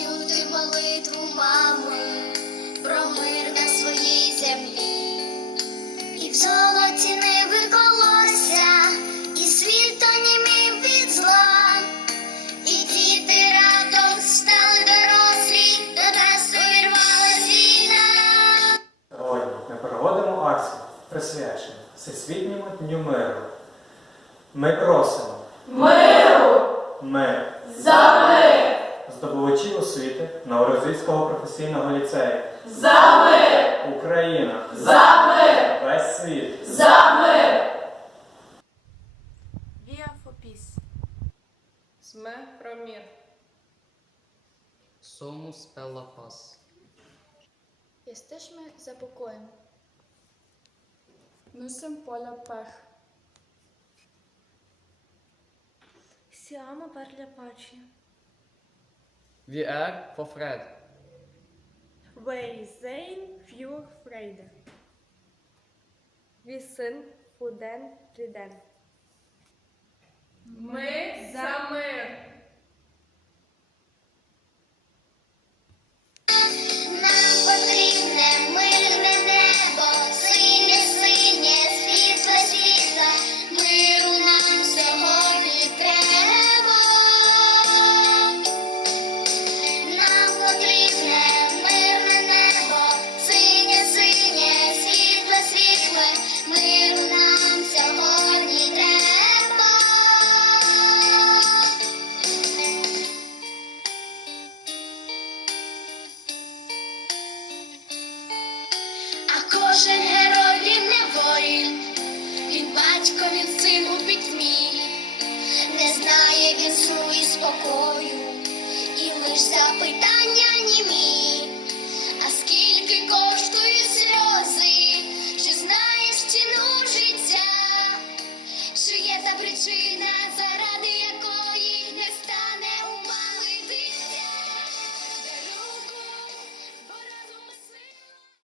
чути молитву мами про мир на своїй землі, і в золоті не виколося, і світ онімів від зла, і діти разом стали дорослі, до нас увірвалась війна. Сьогодні ми проводимо акцію, присвячену Всесвітньому дню миру. Ми просимо Миру! Ми, За мир! здобувачі освіти Новорозильського професійного ліцею, За мир! Україна, За мир! весь світ. За мир! Via for Peace. Sme про мир. Somos pela paz. Jesteśmy za pokojem. Nusem pola pech. Siamo per la pace. We are for Fred. We zijn voor vrede. We zijn voor den reden. Спокою, і лиш запитання німі.